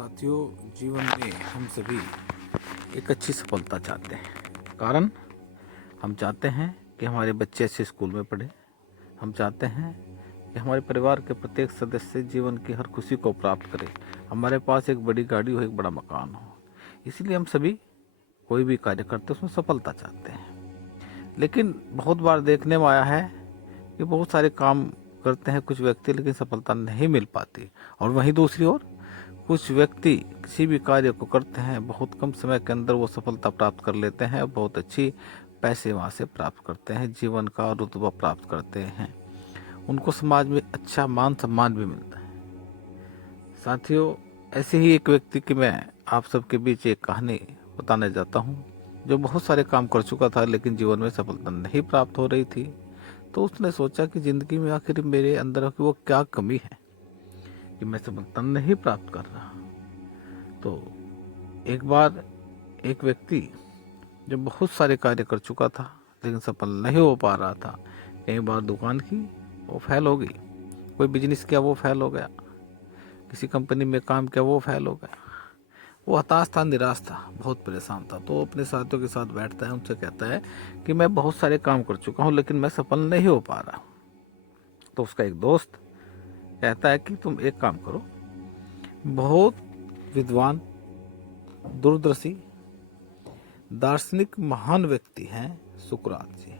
साथियों, जीवन में हम सभी एक अच्छी सफलता चाहते हैं। कारण हम चाहते हैं कि हमारे बच्चे अच्छे स्कूल में पढ़े। हम चाहते हैं कि हमारे परिवार के प्रत्येक सदस्य जीवन की हर खुशी को प्राप्त करे। हमारे पास एक बड़ी गाड़ी हो, एक बड़ा मकान हो। इसीलिए हम सभी कोई भी कार्य करते हैं उसमें सफलता चाहते हैं। लेकिन बहुत बार देखने में आया है कि बहुत सारे काम करते हैं कुछ व्यक्ति, लेकिन सफलता नहीं मिल पाती। और वहीं दूसरी ओर कुछ व्यक्ति किसी भी कार्य को करते हैं, बहुत कम समय के अंदर वो सफलता प्राप्त कर लेते हैं और बहुत अच्छी पैसे वहाँ से प्राप्त करते हैं, जीवन का रुतबा प्राप्त करते हैं। उनको समाज में अच्छा मान सम्मान भी मिलता है। साथियों, ऐसे ही एक व्यक्ति की मैं आप सबके बीच एक कहानी बताने जाता हूँ, जो बहुत सारे काम कर चुका था लेकिन जीवन में सफलता नहीं प्राप्त हो रही थी। तो उसने सोचा कि जिंदगी में आखिर मेरे अंदर की वो क्या कमी है कि मैं सफलता नहीं प्राप्त कर रहा। तो एक बार एक व्यक्ति जो बहुत सारे कार्य कर चुका था लेकिन सफल नहीं हो पा रहा था। कई बार दुकान की, वो फेल हो गई। कोई बिजनेस किया, वो फेल हो गया। किसी कंपनी में काम किया, वो फेल हो गया। वो हताश था, निराश था, बहुत परेशान था। तो अपने साथियों के साथ बैठता है, उनसे कहता है कि मैं बहुत सारे काम कर चुका हूँ लेकिन मैं सफल नहीं हो पा रहा। तो उसका एक दोस्त कहता है कि तुम एक काम करो, बहुत विद्वान, दूरदर्शी, दार्शनिक महान व्यक्ति हैं सुकरात जी।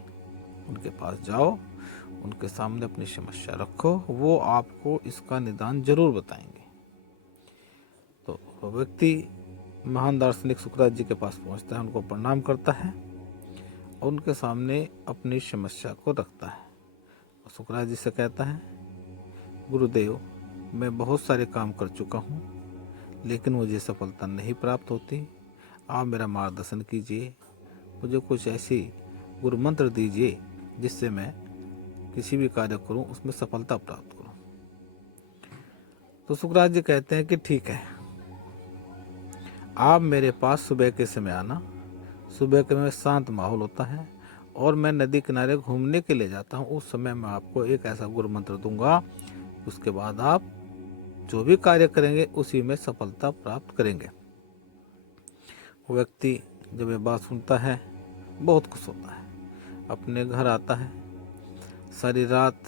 उनके पास जाओ, उनके सामने अपनी समस्या रखो, वो आपको इसका निदान जरूर बताएंगे। तो वो व्यक्ति महान दार्शनिक सुकरात जी के पास पहुंचता है, उनको प्रणाम करता है और उनके सामने अपनी समस्या को रखता है। और सुकरात जी से कहता है, गुरुदेव, मैं बहुत सारे काम कर चुका हूँ लेकिन मुझे सफलता नहीं प्राप्त होती। आप मेरा मार्गदर्शन कीजिए, मुझे कुछ ऐसी गुरु मंत्र दीजिए जिससे मैं किसी भी कार्य करूं उसमें सफलता प्राप्त करूं। तो सुकरात जी कहते हैं कि ठीक है, आप मेरे पास सुबह के समय आना। सुबह के समय शांत माहौल होता है और मैं नदी किनारे घूमने के लिए जाता हूं। उस समय मैं आपको एक ऐसा गुरु मंत्र दूंगा, उसके बाद आप जो भी कार्य करेंगे उसी में सफलता प्राप्त करेंगे। वो व्यक्ति जब ये बात सुनता है बहुत खुश होता है, अपने घर आता है। सारी रात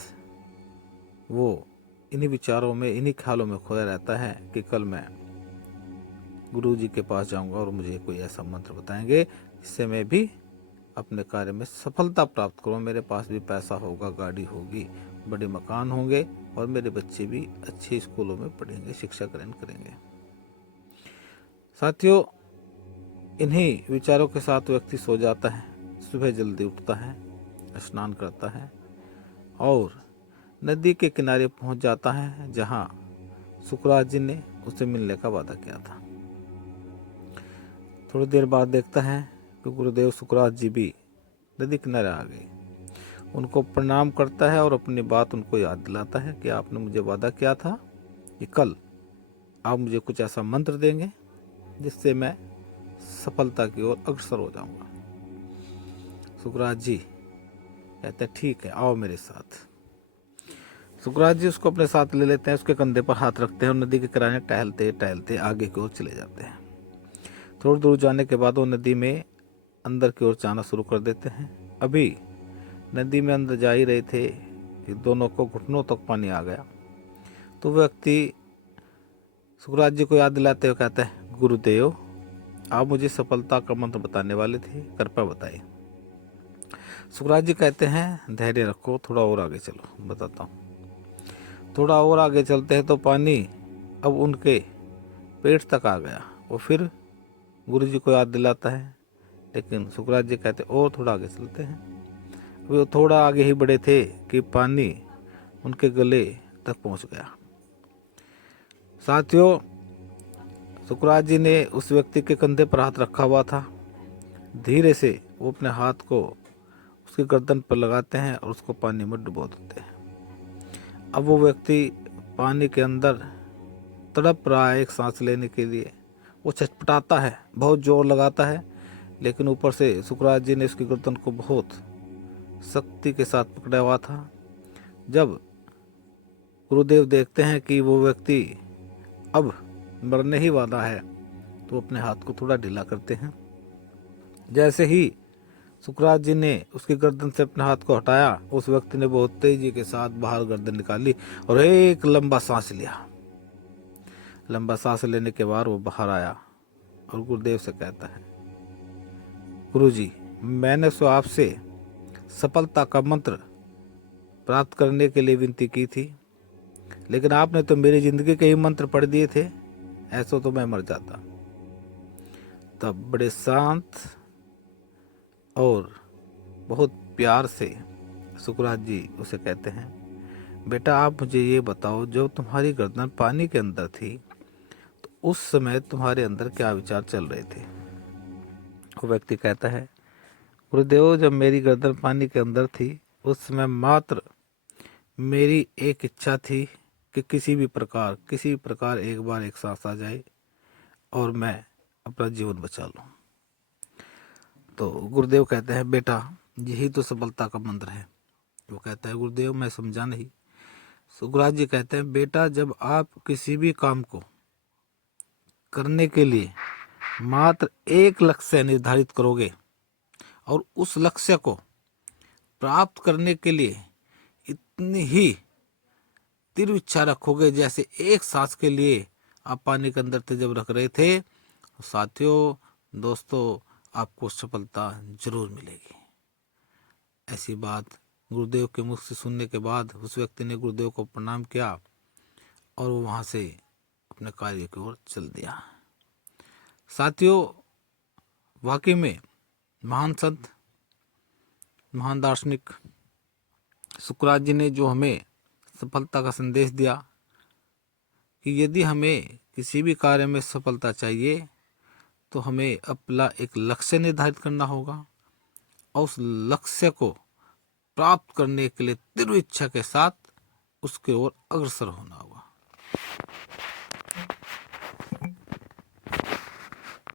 वो इन्हीं विचारों में, इन्हीं ख्यालों में खोया रहता है कि कल मैं गुरु जी के पास जाऊंगा और मुझे कोई ऐसा मंत्र बताएंगे जिससे मैं भी अपने कार्य में सफलता प्राप्त करूं। मेरे पास भी पैसा होगा, गाड़ी होगी, बड़े मकान होंगे और मेरे बच्चे भी अच्छे स्कूलों में पढ़ेंगे, शिक्षा ग्रहण करेंगे। साथियों, इन्हीं विचारों के साथ व्यक्ति सो जाता है। सुबह जल्दी उठता है, स्नान करता है और नदी के किनारे पहुंच जाता है जहां सुकरात जी ने उससे मिलने का वादा किया था। थोड़ी देर बाद देखता है कि गुरुदेव सुकरात जी भी नदी किनारे आ गए। उनको प्रणाम करता है और अपनी बात उनको याद दिलाता है कि आपने मुझे वादा किया था कि कल आप मुझे कुछ ऐसा मंत्र देंगे जिससे मैं सफलता की ओर अग्रसर हो जाऊंगा। सुकरात जी कहते हैं, ठीक है, आओ मेरे साथ। सुकरात जी उसको अपने साथ ले लेते हैं, उसके कंधे पर हाथ रखते हैं और नदी के किनारे टहलते टहलते आगे की ओर चले जाते हैं। थोड़ी दूर जाने के बाद वो नदी में अंदर की ओर जाना शुरू कर देते हैं। अभी नदी में अंदर जा ही रहे थे कि दोनों को घुटनों तक पानी आ गया। तो व्यक्ति सुकरात जी को याद दिलाते हुए कहता है, गुरुदेव, आप मुझे सफलता का मंत्र बताने वाले थे, कृपया बताइए। सुकरात जी कहते हैं, धैर्य रखो, थोड़ा और आगे चलो, बताता हूँ। थोड़ा और आगे चलते हैं तो पानी अब उनके पेट तक आ गया। वो फिर गुरु जी को याद दिलाता है, लेकिन सुकरात जी कहते और थोड़ा आगे चलते हैं। वो थोड़ा आगे ही बढ़े थे कि पानी उनके गले तक पहुंच गया। साथियों, सुकरात जी ने उस व्यक्ति के कंधे पर हाथ रखा हुआ था। धीरे से वो अपने हाथ को उसकी गर्दन पर लगाते हैं और उसको पानी में डुबो देते हैं। अब वो व्यक्ति पानी के अंदर तड़प रहा है एक सांस लेने के लिए। वो छटपटाता है, बहुत जोर लगाता है, लेकिन ऊपर से सुकरात जी ने उसकी गर्दन को बहुत सख्ती के साथ पकड़ा हुआ था। जब गुरुदेव देखते हैं कि वो व्यक्ति अब मरने ही वाला है तो अपने हाथ को थोड़ा ढीला करते हैं। जैसे ही सुकरात जी ने उसकी गर्दन से अपने हाथ को हटाया, उस व्यक्ति ने बहुत तेजी के साथ बाहर गर्दन निकाली और एक लंबा सांस लिया। लंबा सांस लेने के बाद वो बाहर आया और गुरुदेव से कहता है, गुरुजी, मैंने सो आपसे सफलता का मंत्र प्राप्त करने के लिए विनती की थी, लेकिन आपने तो मेरी जिंदगी के ही मंत्र पढ़ दिए थे, ऐसा तो मैं मर जाता। तब बड़े शांत और बहुत प्यार से सुकरात जी उसे कहते हैं, बेटा आप मुझे ये बताओ, जब तुम्हारी गर्दन पानी के अंदर थी तो उस समय तुम्हारे अंदर क्या विचार चल रहे थे? वो व्यक्ति कहता है, गुरुदेव, जब मेरी गर्दन पानी के अंदर थी उस समय मात्र मेरी एक इच्छा थी कि किसी भी प्रकार एक बार एक सांस आ जाए और मैं अपना जीवन बचा लूं। तो गुरुदेव कहते हैं, बेटा यही तो सफलता का मंत्र है। वो कहता है, गुरुदेव मैं समझा नहीं। सुकरात जी कहते हैं, बेटा जब आप किसी भी काम को करने के लिए मात्र एक लक्ष्य निर्धारित करोगे और उस लक्ष्य को प्राप्त करने के लिए इतनी ही तीव्र इच्छा रखोगे जैसे एक सांस के लिए आप पानी के अंदर थे जब रख रहे थे, तो साथियों, दोस्तों, आपको सफलता जरूर मिलेगी। ऐसी बात गुरुदेव के मुख से सुनने के बाद उस व्यक्ति ने गुरुदेव को प्रणाम किया और वो वहां से अपने कार्य की ओर चल दिया। साथियों, वाकई में महान संत, महान दार्शनिक सुकरात जी ने जो हमें सफलता का संदेश दिया कि यदि हमें किसी भी कार्य में सफलता चाहिए तो हमें अपना एक लक्ष्य निर्धारित करना होगा और उस लक्ष्य को प्राप्त करने के लिए तीव्र इच्छा के साथ उसके ओर अग्रसर होना